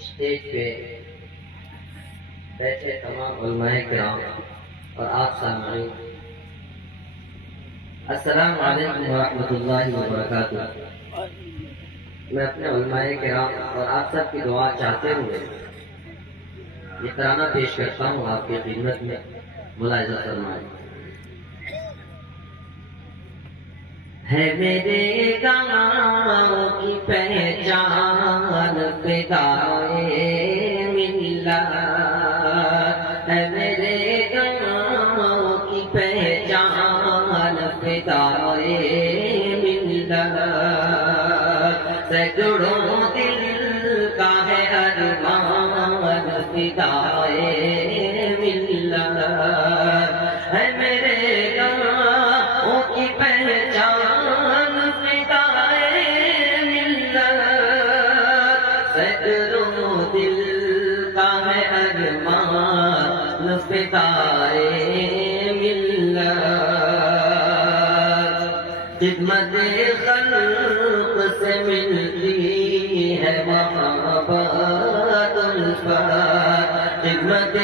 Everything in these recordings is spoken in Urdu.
اسٹیج پہ بیٹھے تمام علماء کرام اور آپ سامعین، السلام علیکم ورحمۃ اللہ وبرکاتہ۔ میں اپنے علماء کرام اور آپ سب کی دعا چاہتے ہوئے یہ ترانہ پیش کرتا ہوں آپ کی خدمت میں، ملاحظہ فرمائیں۔ ہے میرے گاؤں کی پہچان فدائے ملت، ہے میرے گاؤں کی پہچان فدائے ملت، سینکڑوں دل کا ہے ارمان فدائے ملت، ہے میرے گاؤں کی پہچان فدائے ملت، سینکڑوں دل کا ہے ارمان فدائے ملت، خدمت خلق سے ملتی ہے محبت الفت، خدمت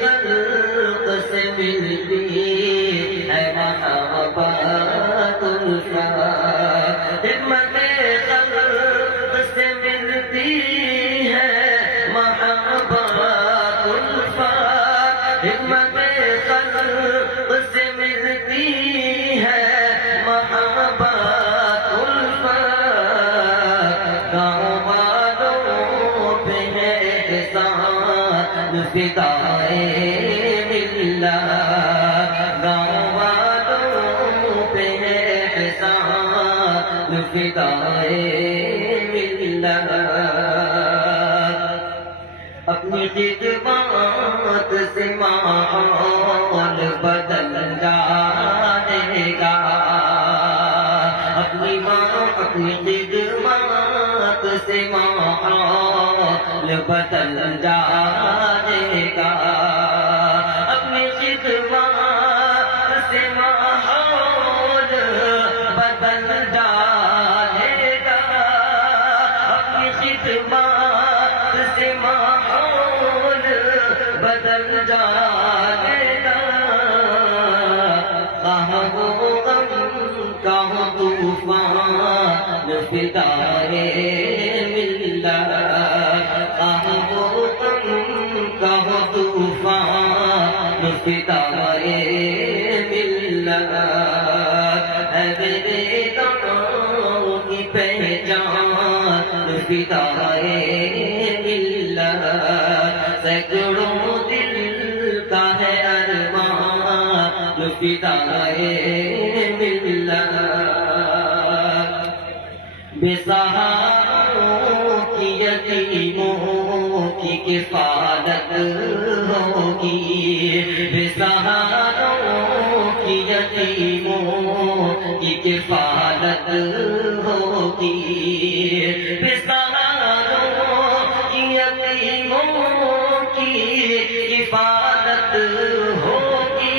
خلق سے ملتی ہے محبت الفت، خدمت خلق سے ملتی ہے محبت الفت، خدمت خلق سے ملتی ہے محبت الفت، گاؤں والوں پہ ہے احسان فدائے ملت، گاؤں والوں پہ ہے احسان فدائے ملت، اپنی خدمات سے ماحول بدل جائے گا، اپنی خدمات سے ماحول بدل جائے گا، اپنی خدمات سے ماحول بدل جائے گا، اپنی خدمات سے ماحول بدل جائے گا، کہاں وہ غم کہاں طوفان فدائے ملت، کہاں وہ غم کہاں طوفان فدائے ملت، ہے میرے گاؤں کی پہچان فدائے ملت، سینکڑوں دل کا ہے ارمان فدائے ملت، بے سہاروں کی یتیموں کی کفالت ہوگی، بے سہاروں کی یتیموں کی کفالت ہوگی، بے سہاروں کی یتیموں کی کفالت ہوگی،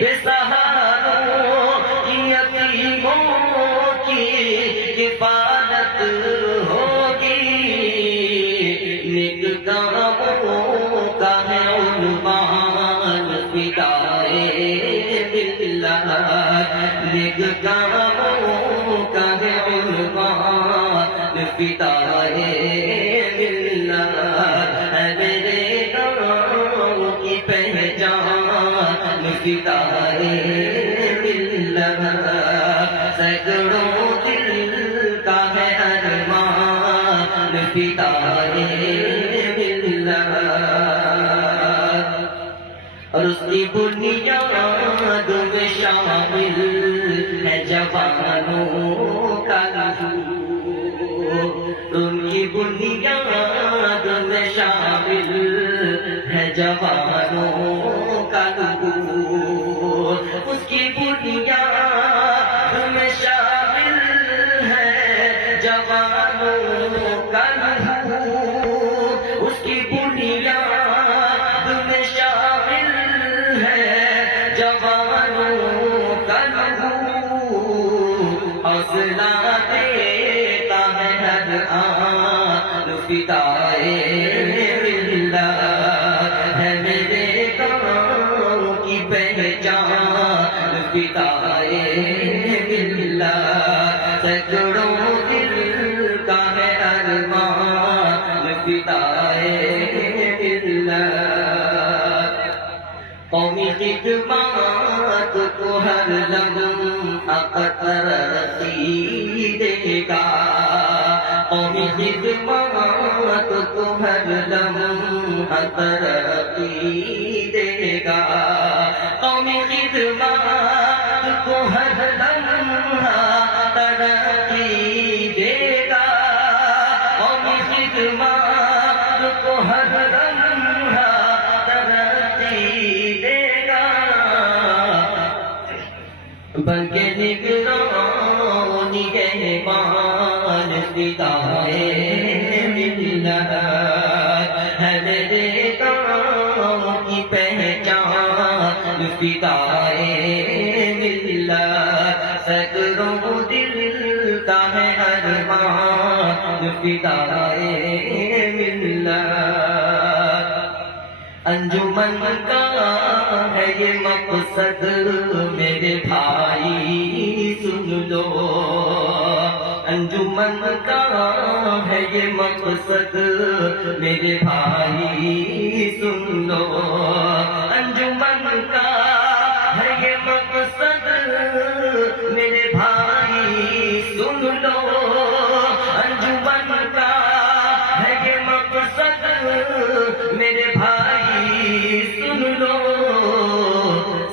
بے سہاروں کی یتیموں کی کفالت ہوگی، نیک کاموں کا ہے عنوان فدائے ملت، نیک کاموں کا ہے عنوان فدائے ملت، ہے میرے گاؤں کی پہچان فدائے ملت، سینکڑوں دل کا ہے ارمان فدائے ملت، اور اس کی بنیاد میں شامل ہے جوانوں کا لہو، ان کی بنیاد میں شامل ہے جوانوں کا لہو، اس کی بنیاد میں شامل ہے جوانوں کا لہو، اس کی بنیاد میں شامل ہے جوانوں کا لہو، حوصلہ دیتا ہے ہر آن فدائے ملت ہے میرے کام کی پہچان فدائے ملت سینکڑوں دل کا ہے ارمان فدائے ملت قومی خدمات کو ہر لمحہ ترقی دے گا قومی خدمات کو ہر لمحہ ترقی دے گا قومی خدمات کو ہر لمحہ ترقی دے گا قومی خدمات کو ہر لمحہ ترقی دے گا بلکہ نگران نگہبان فدائے ملت ہے میرے کام کی پہچان فدائے ملت سینکڑوں دل کا ہے ارمان فدائے ملت انجمن کا ہے یہ مقصد میرے بھائی سن لو انجمن کا ہے یہ مقصد میرے بھائی سن لو انجمن کا ہے یہ مقصد میرے بھائی سن لو انجمن کا ہے یہ مقصد میرے بھائی سن لو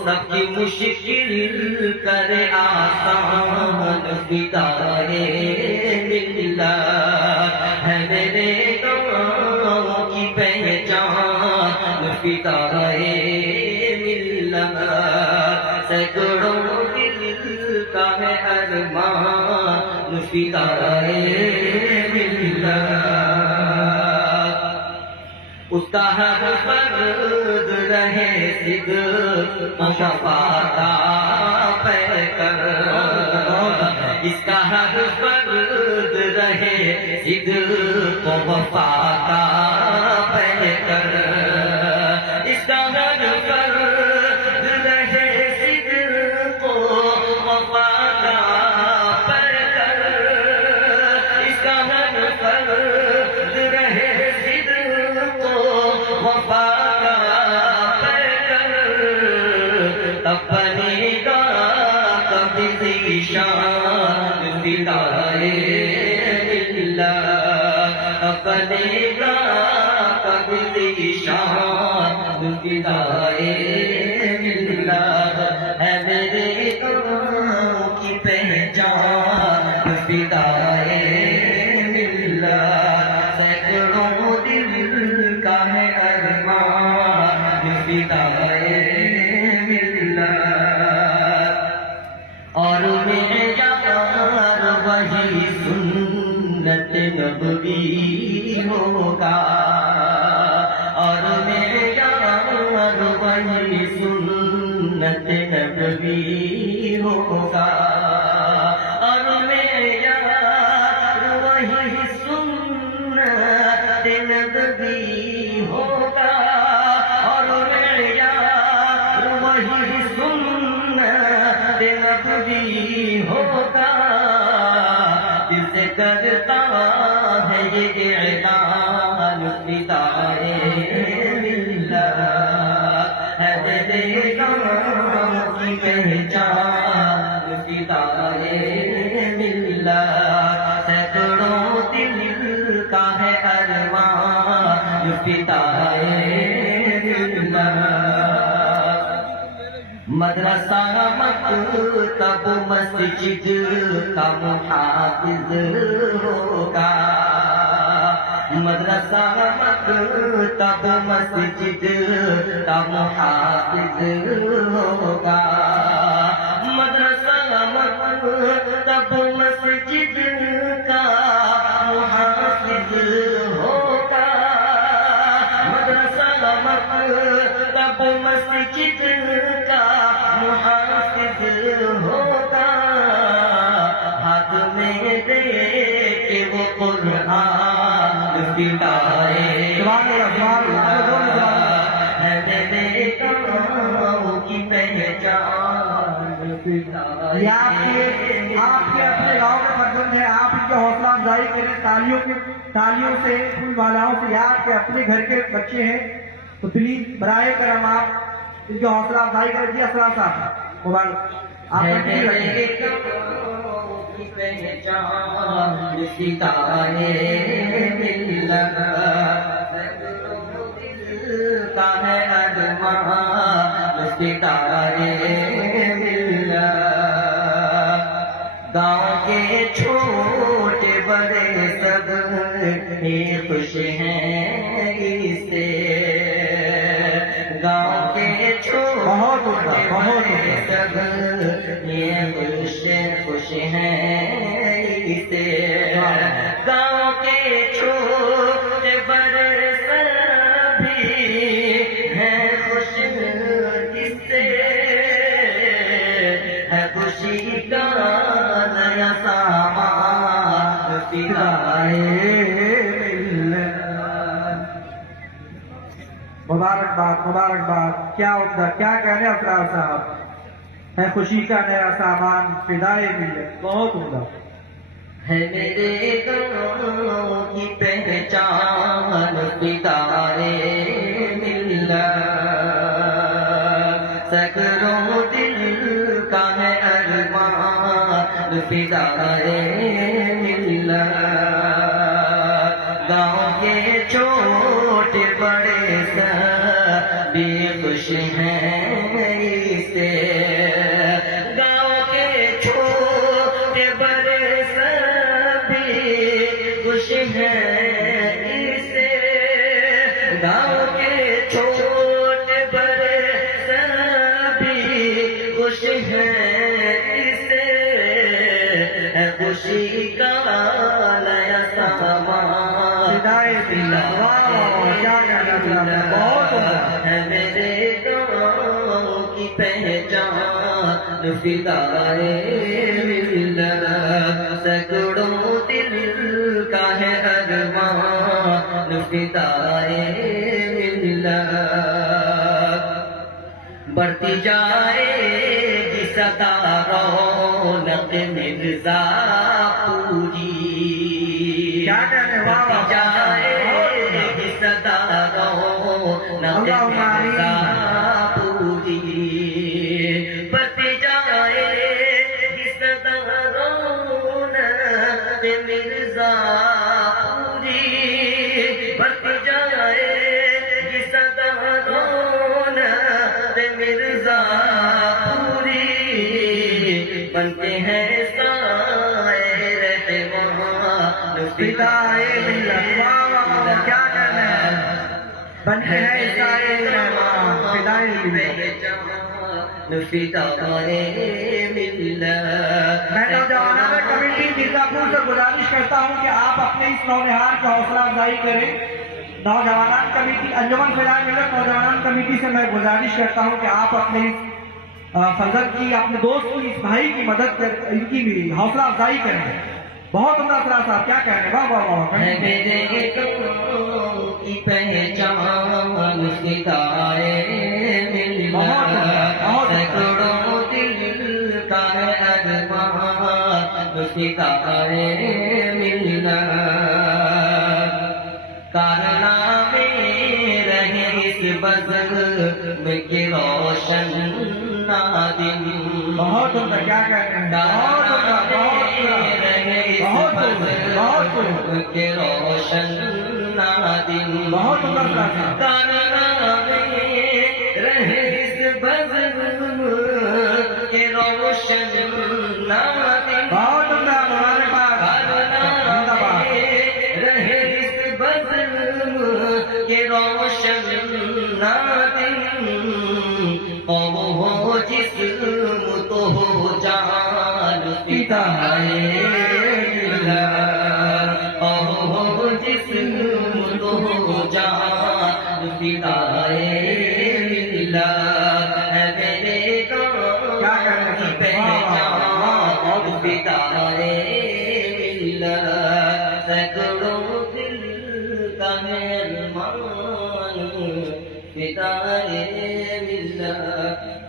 سب کی مشکل کرے آسان فدائے ملت ہے میرے کام کی پہچان فدائے ملت سینکڑوں دل کا ہے ارمان فدائے ملت اس کا ہر فرد رہے صدق و شفاعت پہ کر اس کا ہر فرد رہے صدق و وفات پہ کر اس کا ہر فرد رہے صدق و وفات پہ کر اس کا ہر فرد رہے اپنی کا کبھی ذیشان فدائے ملت اپنی کا کبھی ذیشان فدائے ملت ہے میرے کام کی پہچان فدائے ملت سینکڑوں دل کا ہے ارمان فدائے اور معیار وہی سنت نبوی ہوگا اور معیار وہی سنت نبوی ہوگا اور معیار وہی سنت نبوی ہوگا اور معیار وہی سنت نبوی ہوگا جسے کرتا ہے یہ اعلان فدائے ملت ہے میرے کام کی پہچان فدائے ملت سینکڑوں دل کا ہے ارمان فدائے ملت مدرسہ مکتب مسجد کا محافظ ہوگا مدرسہ مکتب مسجد کا محافظ ہوگا مدرسہ مکتب مسجد کا محافظ ہوگا مدرسہ مکتب مسجد کا محافظ ہوگا ہاتھ میں دے کے وہ قرآن فدائے ہے میرے گاؤں کی پہچان فدائے. یہ آپ کے اپنے گاؤں کے فرزند ہیں. آپ ان کا حوصلہ افزائی کریں تالیوں سے، پھول مالاؤں سے. یہ آپ کے اپنے گھر کے بچے ہیں تو پلیز براہ کرم آپ ان کی حوصلہ افزائی کریں. جی اسرار صاحب مبارک. آپ ہے میرے گاؤں کی پہچان ستارے ملت، دل کا ہے ارمان ستارے ملت. گاؤں کے چھوٹے بڑے سب ہی خوش ہیں اس سے. گاؤں کے چھوٹے بڑے سب یہ خوش ہیں اس سے. گاؤں کے چھوٹے بڑے سب بھی ہیں خوش اس سے. ہے خوشی کا نیا سامان فدائے ملت. مبارکباد مبارکباد. کیا عمدہ، کیا کہنے اسرار صاحب. ہے خوشی کا نیا سامان فدائے ملت. بہت عمدہ. ہے میرے گاؤں کی پہچان ستارے ملت، سینکڑوں دل کا ہے ارمان فدائے ملت. گاؤں کے چھوٹے بڑے سبھی خوش ہیں اس سے. گاؤں کے چھوٹے بڑے سبھی خوش ہیں اس سے. گاؤں کے چھوٹے بڑے سبھی خوش ہیں اس سے. ہے خوشی کا نیا سامان فدائے ملت. کیا کہنا اسرار صاحب. بہت عمدہ. ہے میرے گاؤں کی پہچان فدائے ملت، سینکڑوں دل کا ہے ارمان فدائے ملت. بڑھتی جائے گی سدا رونق مرزا پوری. کیا کہنے. بڑھتی جائے گی سدا رونق مرزا پوری. بڑھتی جائے گی سدا رونق مرزا پوری. بڑھتی جائے گی سدا رونق مرزا پوری. بنتے ہیں سائے رحمان فدائے ملت. کیا کہنا ہے. بنتے ہیں سائے رحمان فدائے ملت. فدائے ملت. میں نوجوانان کمیٹی مرزا پور سے گزارش کرتا ہوں کہ آپ اپنے اس نونہار کی حوصلہ افزائی کریں. نوجوانان کمیٹی انجمن فضائے ملت نوجوانان کمیٹی سے میں گزارش کرتا ہوں کہ آپ اپنے اس فرزند کی، اپنے دوست کی، اس بھائی کی مدد کر، ان کی بھی حوصلہ افزائی کریں. بہت عمدہ اسرار صاحب. کیا کہنے. واہ واہ واہ. ہے میرے گاؤں کی پہچان ستارے ملت، سینکڑوں دل کا ہے ارمان ستارے ملت. کارنامے رہے اس بزم کے روشن نادم. بہت عمدہ. کیا کہنے. بہت عمدہ. کے روشن نادم. بہت عمدہ اسرار صاحب. کارنامے رہے اس بزم کے روشن نادم. بہت عمدہ. مبارکباد. کارنامے رہے اس بزم کے روشن نادم. قوم ہو جسم تو ہو جان فدائے ملت. قوم ہو جسم تو ہو جان فدائے ملت. ہے میرے گاؤں کی پہچان فدائے ملت، سینکڑوں دل مہربان فدائے ملت